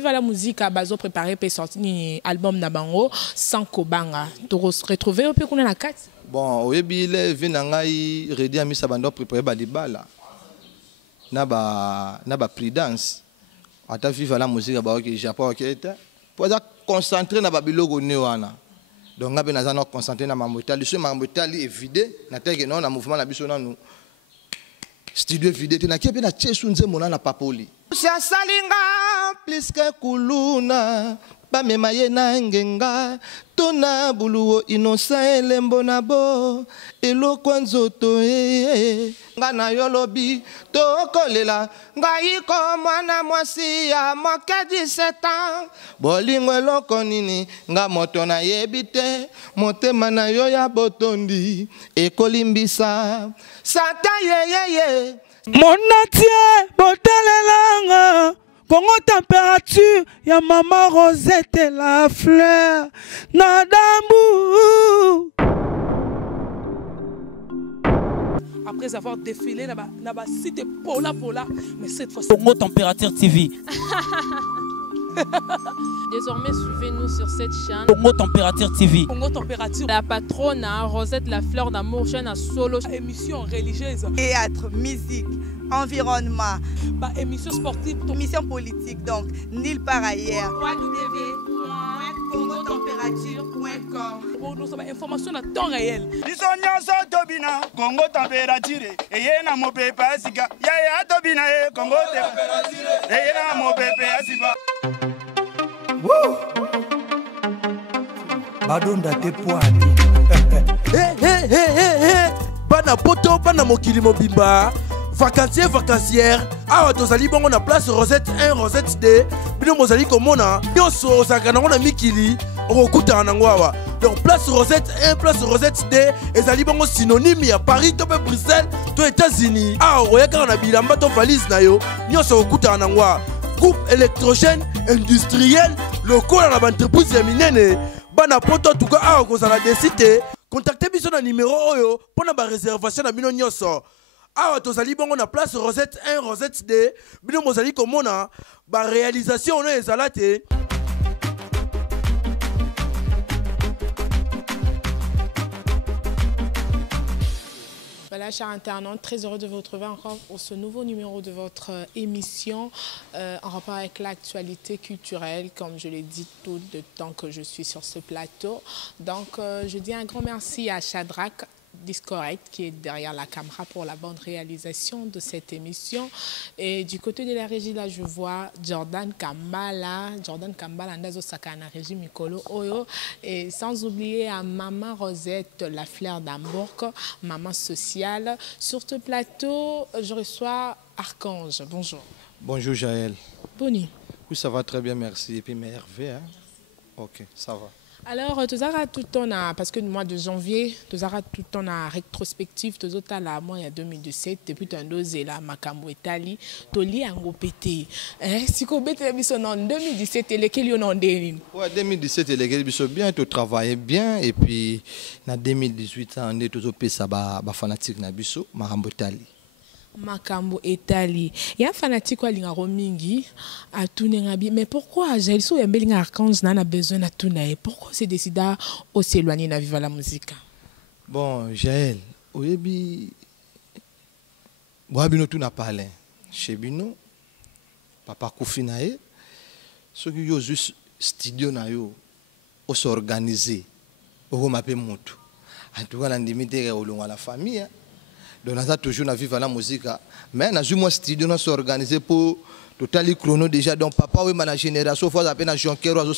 Viva la musique a bazo préparé pour sortir un album Nabango sans Kobanga. Tu retrouver au peu qu'on a la carte. Bon, oui, il est venu à Redi à Misabando préparé Balibala. Naba prudence. Ata viva la musique ba ok Japon ok était. Pour ça concentrer na babilogo newana. Donc ngabe na zana concentrer na mamotali, ce mamotali est vidé, na teke non na mouvement la biso na nous. Studio vidé, tu na kepe na tchesu nze mona na papoli. Sia salinga plus que kuluna. Bamema ye na ngenga tona buluo inosa elembo na bo eloko nzoto nga na yolobi tokolela ngai ko mwana mwasi ya moke 17 ans bolingo eloko nini nga moto na yebite motema na yo ya botondi ekolimbisa sata ye monatie botelelanga Congo température, ya maman Rosette la fleur, Nadambu. Après avoir défilé là-bas, c'était Pola, mais cette fois-ci. Congo température TV. Désormais, suivez-nous sur cette chaîne. Congo température TV. Congo température. La patronne Rosette la fleur d'amour, chaîne à solo. Émission religieuse. Théâtre, musique, environnement. Émission sportive. Émission politique, donc nulle part ailleurs. www.congotempérature.com. Pour nous avoir information à temps réel. Congo température. Et y a mon pépé asika. Ya tobina Congo température. Et y a mon pépé asika. Badonda te poani. Bana poto, bana mokili mobimba. Vacancière. Awa tozali bongo na place Rosette 1, Rosette 2. Bino mozali komona. Nyoso osakana ngona mikili. Okuta nango awa. Donc place Rosette 1, place Rosette 2. Ezali bongo synonyme ya Paris, to pe Bruxelles, to États-Unis. Awa oyaka na bilamba to valise na yo. Nyoso okuta nango awa. Groupe électrogène industriel local à l'entreprise minene bana poto tuka awa kozala desite contactez biso na numéro oyo pona ba réservation na bino nyoso awa tozali bongo na place Rosette 1 Rosette 2 bino mozali komona ba réalisation ono ezala te. Voilà, chers internautes, très heureux de vous retrouver encore pour ce nouveau numéro de votre émission en rapport avec l'actualité culturelle, comme je l'ai dit tout le temps que je suis sur ce plateau. Donc, je dis un grand merci à Shadrach Discorrect qui est derrière la caméra pour la bonne réalisation de cette émission. Et du côté de la régie, là, je vois Jordan Kambala, Ndazo Sakana, régie Mikolo Oyo. Et sans oublier à Maman Rosette, la fleur d'Hambourg, maman sociale. Sur ce plateau, je reçois Archange. Bonjour. Bonjour Jaël. Boni. Oui, ça va très bien, merci. Et puis mais Hervé, hein? Ok, ça va. Alors, tu as tout ton parce que le mois de janvier, tu as tout ton rétrospective, tu as la mois il y a 2017, depuis tu as dosé la Makambo Italie, tu as lié un gros pété. Si tu as en 2017, lesquels y en ont des. Ouais, 2017, lesquels sont bien, tu travailles bien, et puis en 2018, on est tous au pays, ça va fanatique na biso, Makambo Italie. Makambo Italie. Il y a un fanatique qui a romingi à Tounérabi. Mais pourquoi j'ai le Archange n'a besoin de Touné? Pourquoi c'est décidé de s'éloigner de vivre la musique? Bon, Jaël, oui, Bino tout n'a parlé. Chez Bino, Papa Koufinae, ceux qui ont juste studio na yo, on s'organiser, on m'appelle Moutou. En tout cas, on a limité à la famille. Donc, on a toujours vivre la musique. Mais on a eu mon studio, on s'est organisé pour totalement chrono déjà. Donc, papa, oui, ma génération, il faut appeler un Jonquero, il y a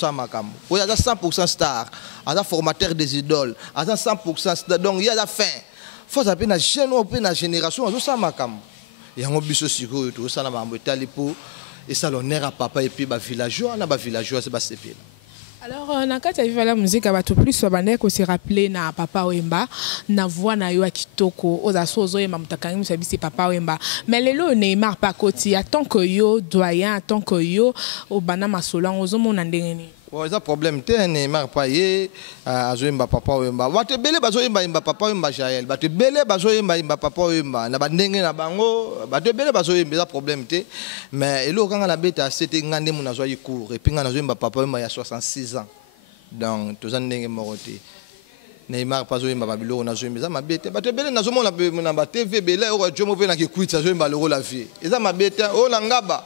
100% star, il y a formateur des idoles, il y a 100% star. Donc, il y a la fin. Il faut appeler un jeune, une génération, il y a un biso siko, tout ça, et ça, l'honneur à papa et puis les villageois, c'est pas sévère. Alors, quand tu as vu la musique, tu as plus souvent que se rappeler na Papa Wemba, na voix na yo kitoko, aux assos et mamtakangi c'est Papa Wemba. Mais les lots Neymar pas côté, tant que yo doyen, tant que yo au bana masolan aux hommes on Bon, ça problème te Neymar paye azoyemba papa oyemba. Bato belé bazoyemba imba papa oyemba Jaël. Bato belé bazoyemba imba papa oyemba. Na bandenge na bango, bato belé bazoyemba ça problème te. Mais elo kanga na beta c'était ngande mona zoyi court et puis ngana zoyemba papa oyemba ya 66 ans. Donc tous ndenge moroté. Neymar pas zoyemba babilo na zoyemba ça mabete. Bato belé na zomona na ba TV belé o jomo pe na ki quit ça zoyemba le la vie. Et ça mabete o na ngaba.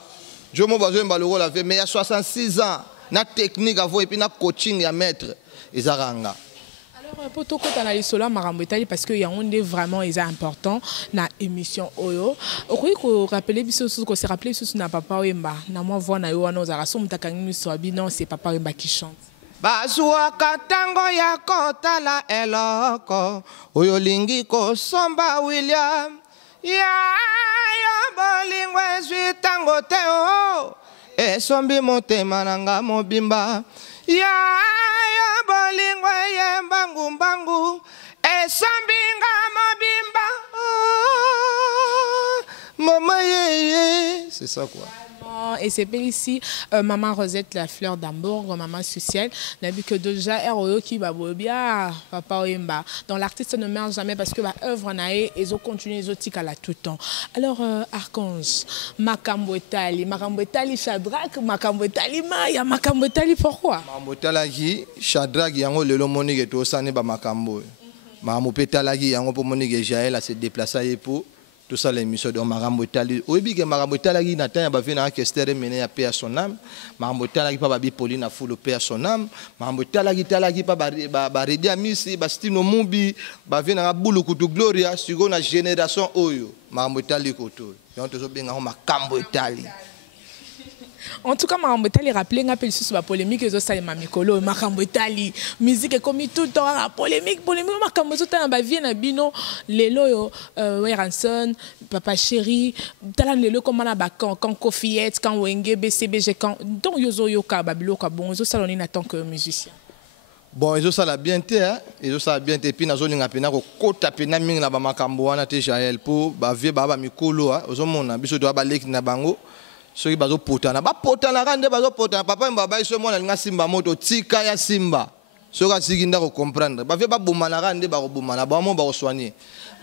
Jomo bazoyemba le la vie mais il y a 66 ans. Na technique avant et puis na coaching à maître ezaranga. Alors pour tout côté analyse cela marambo etali parce que y a un des vraiment est important na émission oyo. Okoki ko rappeler biso ko se rappeler biso na papa Wemba na moi voir na yo wana ozara so mutakangi misoabi non c'est papa Wemba qui chante. Bazwa katango ya kotala eloko oyo lingi ko somba William ya bolingwe zwitango teo esombi motema nanga mobimba ya bolingwe yemba ngumbangu esombi nga mobimba maman yeye c'est ça quoi. Et c'est bien ici, Maman Rosette, la fleur d'Hambourg, Maman Sociale. On a vu que déjà, ROO qui va bien, Papa Oyemba. Donc l'artiste ne meurt jamais parce que l'œuvre nae, ils ont continué, ils ont tic à la tout temps. Alors, Archange, Makambo Etali, Shadrach, Makambo Etali, Maya, Makambo Etali, pourquoi? Makambo Etali, Shadrach, yango lelo moni ke to sane ba Makambo. Makambo Etali, yango po moni ke Jaël a se déplacer pour tout ça l'émission de Makambo Etali. Oyebi ke Makambo Etali na tanya ba vina orchestre mené à paix à son âme. Makambo Etali pa ba bi Pauline a full paix à son âme. Makambo Etali pa ba redia misi ba stino mumbi ba vina na bulu kutu gloria sigo na génération oyo. Makambo Etali koto. Donc tozo benga Makambo Etali. En tout cas, Makambo Etali rappelé un peu sur la polémique et ça les mamikolo Makambo Etali musique est comme tout le temps polémique Makambo Etali ba vie na bino lelo yo Ranson papa chéri talan lelo comme na ba quand Kofiette quand Wenge BCBG quand donc yozo yoka babilo ka bon zo saloni na tant que musicien. Bon ils ça la bien té hein ils ça bien té puis na zone ngapena ko kota pena mingi na ba Makambo wana te Jaël pour ba vie ba mikolo hein ozo mona biso do ba leki na bango. Ceux qui bazo potana ba potana rande bazo potana papa mbaba iso mona linga simba moto tika ya simba ceux qui siginda ko comprendre ba ve ba bomana rande ba ko bomana ba mo ba ko soigner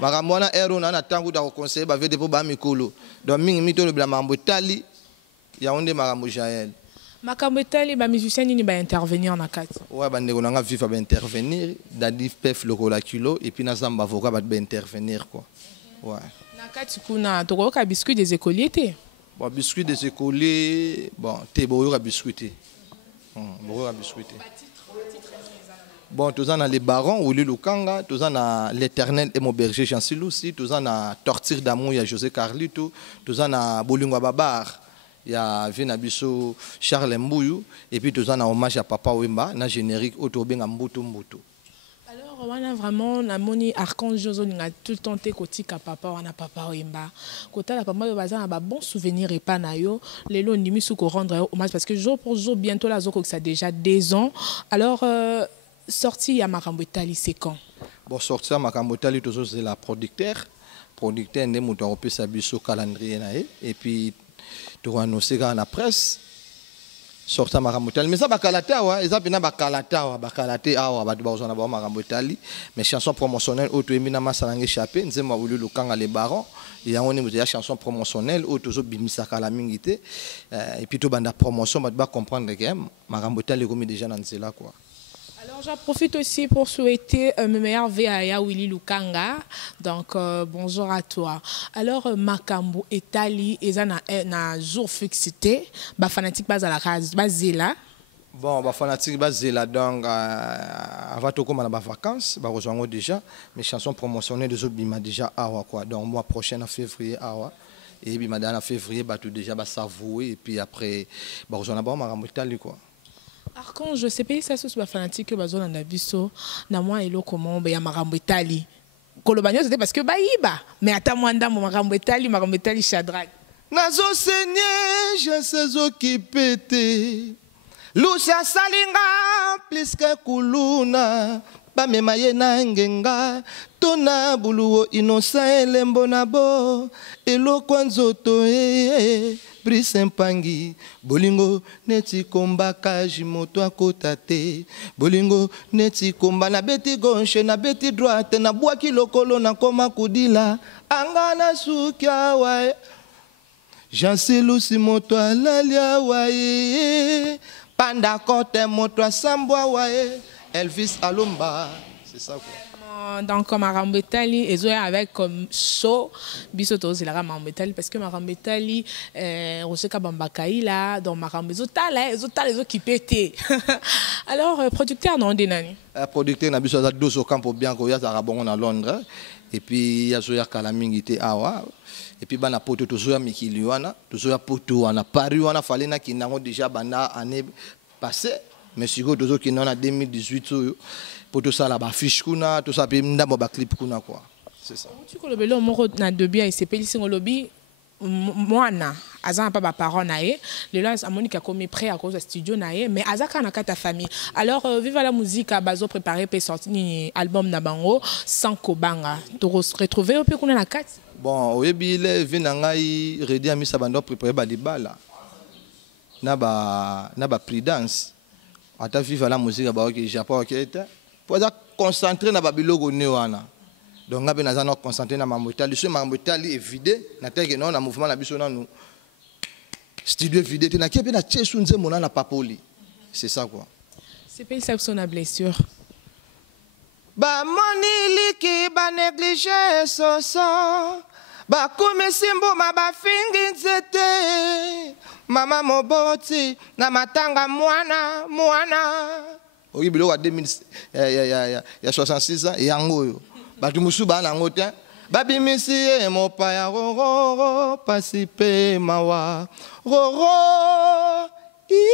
makambo na ero na tangu da ko conseiller ba ve depo ba mikolo donc mingi mito le Makambo Etali ya onde Makambo Jaël Makambo Etali ba musicien ni ba intervenir na kati ouais ba ndeko nga viva ba intervenir dadi pef lokola kilo et puis na zamba avocat ba intervenir quoi ouais na kati kuna to ka biscuit des écoliers té. Bon, biscuit des écoliers, bon, t'es beau à biscuiter. Bon, tous en a les barons, ou les Lukanga, tous en a l'éternel et mon berger Jean Siloussi, tous en a Torture d'amour, il y a José Carlito, tous en a Bolingwa Babar, il y a Vinabiso Charles Mbouyou, et puis tous en a hommage à Papa Wemba, na générique Autobeng Mbutu Mbutu. On a vraiment la moni Archange Jozo a tout le temps été côté papa on a Papa Wemba côté la papa bazan a bon souvenir et pas nayo les lots nimi sous ko rendre hommage parce que jour pour jour bientôt la zoko que ça déjà 2 ans alors sorti à Makambo Etali c'est quand bon sorti à Makambo Etali toujours c'est la producteur ne moto européen sa biso calendrier na et puis tu annoncer dans la presse sorta Makambo Etali mais ça bakalata wa eza pena bakalata wa bakalate awa batu bazona ba Makambo Etali mais chanson promotionnelle auto emina masalange échappé nzema bulu lukanga les barons il y a une chanson promotionnelle auto zo bimisa kala mingité et puis to banda promotion ba comprendre que Makambo Etali comme déjà dans cela quoi. Alors j'en profite aussi pour souhaiter mes meilleurs vœux à Willy Lukanga. Donc bonjour à toi. Alors Makambo Etali eza na jour fixité, ba fanatique base à la case bazela. Bon ba fanatique bazela donc avant to comme na ba vacances, ba rejoindre déjà mes chansons promotionnelles de Zobima déjà awa quoi. Donc mois prochain en février awa et bima dans février ba tout déjà ba savouer et puis après ba rejoindre ba Makambo Etali quoi. Archange, je sais pas si ça c'est fanatique que bazon na biso na moi elo comment ya Makambo Etali. Kolobanyo c'était parce que baïba mais ata mwanda Makambo Etali Shadrach. Nazo Seigneur, je sais occupé. Lucia salinga plus que kuluna bamema ye na ngenga tona buluo innocent elembo na bo eloko nzoto esprit sempangi bolingo neti komba kaji moto akota te bolingo neti komba na beti gauche na beti droite na bwaki lokolo na koma kudila anga na sukia wae Jansilusi moto alalia wae panda kote moto asambwa wae Elvis Alomba. C'est ça quoi. Donc Marambetali et avec comme show bisoto c'est la Marambetali parce que Marambetali Roseka Bambakaila donc Marambezotala les autres qui pété. Alors producteur non denani. Producteur na biso za doso campo bianco ya za bongo na Londres et puis ya zoya kala mingi te awa et puis bana poto to zoya mikili wana to zoya poto wana Paris wana fallait na kinango déjà bana année passée mais sigo dozo kinana 2018 pour tout ça là bas fiche kuna tout ça puis ndambo ba clip kuna quoi c'est ça tu ko lobelo moko na debia et c'est pelisi ngolobi mwana azana pas ba parents nae le là a Monica comme prêt à cause du studio nae mais azaka na kata famille alors viva la musique a bazo préparé pour sortir ni album na bango sans kobanga to retrouver au peu kuna na kati bon oyebi le vina ngai redi ami sabando préparer ba libala na ba prudence ata viva la musique ba ok japon ok pour concentrer na babiloko ne wana donc ngabe nazana concentrer na mamotali ce mamotali est vidé na teke non na mouvement na biso na nous studio vidé te na kepe na tchesu nze mona na papoli c'est ça quoi c'est pas ça son blessure ba moni liki ba négliger soso ba kumisimbo ma ba fingi nzete mama moboti na matanga mwana oyi bilo wa 2000 ya 66 ans yango yo batu musuba na ngote babimisi e mopa ya roro pasipe mawa roro i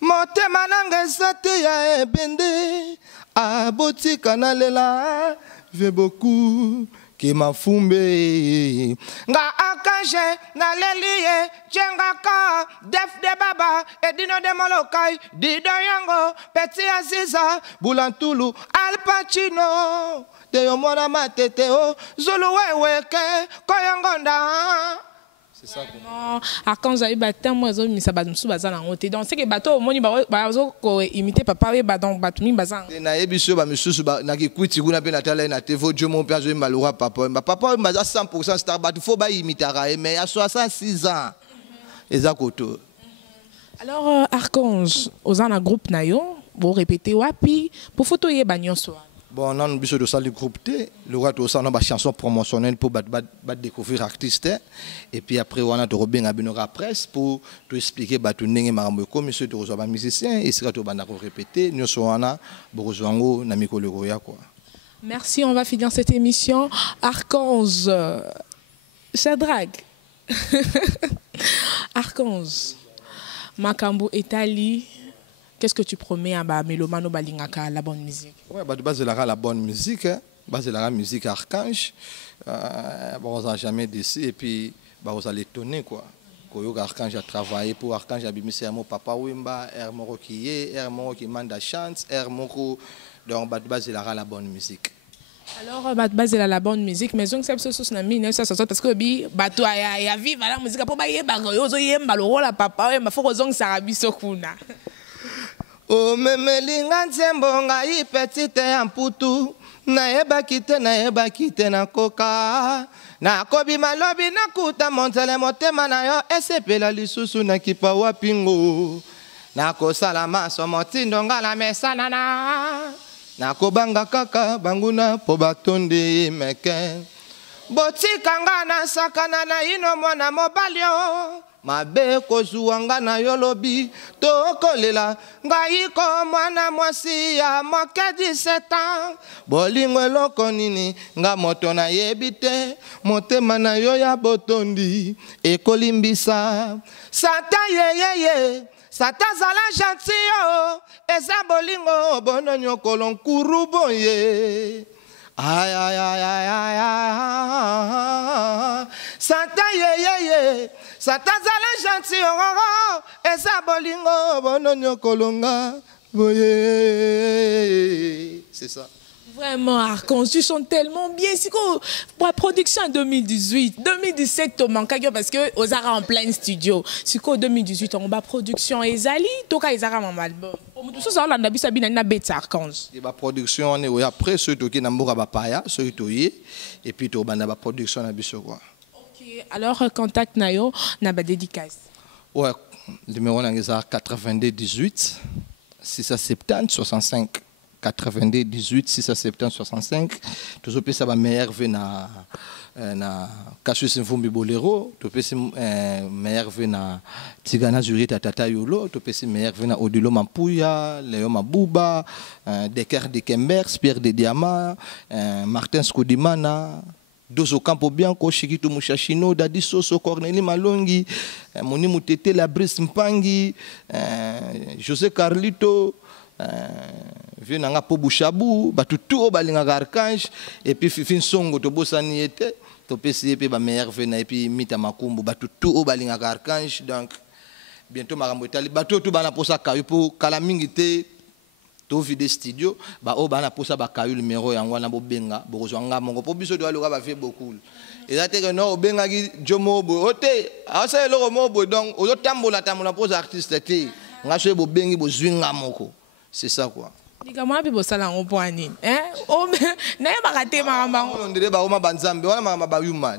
motema nanga sate ya ebende aboti kanalela ve beaucoup ki mafumbe nga akanje na lelie jengaka def de baba edino de molokai dido yango peti aziza bulantulu Al Pacino de yomona matete o zulu weweke koyangonda c'est ça quoi quand j'ai battu moi zo mi sabatu subaza na ngote donc c'est que bateau moni bazo ko imiter papa we ba donc batumi bazan na yebiso ba misusu ba na ki kwiti kuna pe na tala na tevo Dieu mon père zo malura papa baza 100% star batu faut ba imitara mais à 66 ans ezakoto. Alors Archange ozana groupe na yo bo répéter wapi pour photo ye banyonso. Bon, on a un de ça le groupe T, le roi de ça on a une chanson promotionnelle pour découvrir artistes et puis après on a de Robin Abinora presse pour te expliquer tout n'engé maramoko monsieur de recevoir musicien et sera tout banda répéter nous sommes on a borozwango na mikolo roya quoi. Merci, on va finir cette émission. Archange Shadrach Archange Makambo Etali. Qu'est-ce que tu promets à Mélomano Balingaka, la bonne musique? Oui, de base, la bonne musique, base la musique Archange. On n'a jamais déçu et puis on allait étonner quoi. Koyoga Archange a travaillé pour Archange a bimé mon papa Wimba, Moro qui est, Moro qui manda chante, Moro donc base la bonne musique. Alors base la bonne musique mais donc c'est ce na 1960 parce que bi bato ya vive la musique pour ba yeba yozo yemba lo la papa yemba faut ozong sarabiso kuna. O memelinga nzembo ngai petite ya mputu naeba kite na koka na kobi malobi nakuta montele motema na yo esepela lisusu na kipa wapingo na kosala maso motindo ngala mesana na kobanga kaka banguna po batonde meke botika ngana sakana na ino mwana mobali yo mabe kozuanga na yolobi tokolela ngai ko mwana mwasi ya moke 17 ans bolingo eloko nini nga moto na yebite motema na yo ya botondi ekolimbisa sata yeyeye sata zala gentio eza bolingo bono nyokolo nkuru boye ay ay ay ay ay sata yeyeye sata zala gentio eza bolingo bono nyokolo nga boye c'est ça. Vraiment, Archange, tu chantes tellement bien. C'est quoi pour la production en 2018, 2017, tu manques parce que aux Ara en plein studio. C'est quoi 2018, on va production Ezali, tout cas Ezara mon album. Tout ça, on a vu ça bien na bête Archange. Et la production on est après ceux qui na mboka ba paya, ceux qui et puis to banda ba production na biso quoi. OK, alors contact nayo na ba dédicace. Ouais, le numéro na 82 18 670 65. 82 18 670 65 toujours ça va meilleur vena na Cassius Mvumbi Bolero to pesi meilleur vena Tigana Zurita Tata Yolo to pesi meilleur vena Odilo Mampuya Léo Mabuba Deker de Kembers Pierre de Diama Martin Skodimana Dozo Campo Bianco Chiquito Mushashino Dadi Soso Corneli Malongi Moni Mutete La Brice Mpangi José Carlito vieux nanga po bushabu batu tout balinga Archange et puis Fifin Songo to bosani était to pesi pe ba meilleur vena et puis mita makumbu batu tout balinga Archange donc bientôt marambo etali batu tout bana posa kayu po kala mingi te to vide studio ba o bana posa ba kayu numéro yango na bo benga bokozwa nga mongo po biso do aloka ba fait beaucoup et là te que non o benga ki jomo bo ote asa eloko mobo donc o tambola posa artiste te nga so bo bengi bo zwinga moko. C'est ça quoi. Comment tu peux ça là en point ni? Hein? Oh mais n'ayez pas raté ma maman. On dirait bah on m'a banzambe, on m'a bayuma.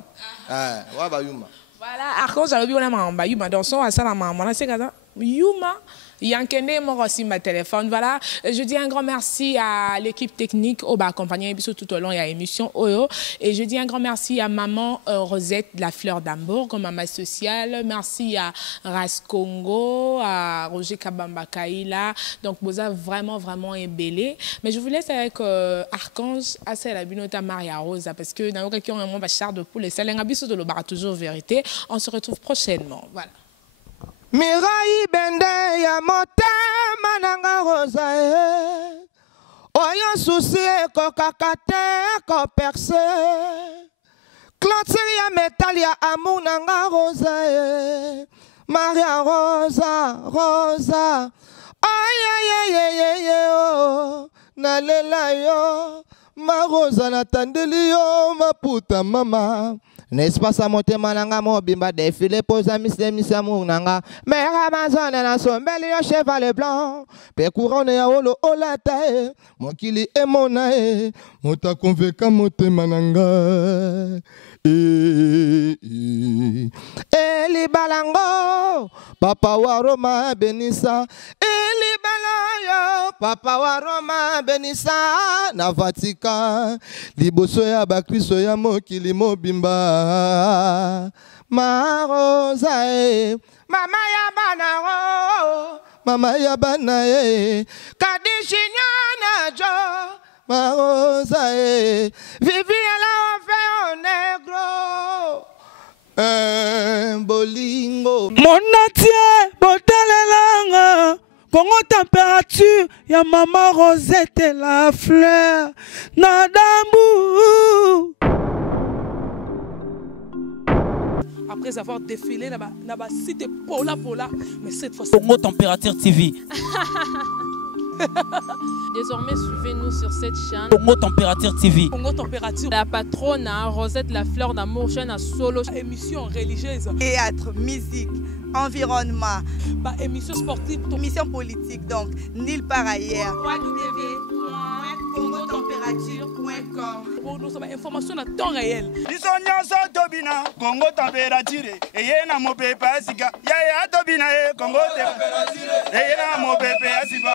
Ah, ouais bayuma. Voilà, Archange j'avais vu on m'a bayuma dans son à ça la maman là c'est ça. Yuma. Yankene m'a reçu ma téléphone. Voilà, je dis un grand merci à l'équipe technique qui m'a accompagné tout au long de l'émission Oyo. Et je dis un grand merci à maman Rosette de la Fleur d'Hambourg, maman sociale. Merci à Ras Congo, à Roger Kabamba Kaila. Donc, vous avez vraiment ébellé. Mais je vous laisse avec Archange, à la binota Maria Rosa, parce que dans le cas où on va char de poule, c'est l'engabisso de l'Obara, toujours vérité. On se retrouve prochainement. Voilà. Mirai bende ya motema nanga rosa oyo susi ekokakate ko perse clôture ya métal ya amour nanga rosa Maria Rosa Rosa oh nalela yo ma rosa natandeli yo maputa mama. N'est-ce pas ça monte mananga mo bimba défilé pose misa munanga mère Amazon na sombeli yo cheval blanc pe couronne ya olo olata mon kili e monae mota conveka monte mananga Eli balango papa wa Roma benisa Eli balayo papa wa Roma benisa na Vatican liboso ya ba Kristo ya mokili mobimba Ma Rosa mama ya bana mama ya bana kadishinyana jo Ma Rosa Vivian la fait un negro bolingo Monatie botalelanga Congo température ya maman Rosette la fleur Nadambu. Après avoir défilé là-bas cité Pola, mais cette fois Congo Température TV. Désormais, suivez-nous sur cette chaîne. Congo Température TV. Congo Température. La patronne, Rosette la Fleur d'Amour, chaîne à solo. Émission religieuse. Théâtre, musique, environnement. Bah, émission sportive. Émission politique, donc, nulle part ailleurs. www.congotempérature.com. Pour nous avons information à temps réel. Congo Température. Et y a mon pépé, Congo Température. Et y a mon pépé,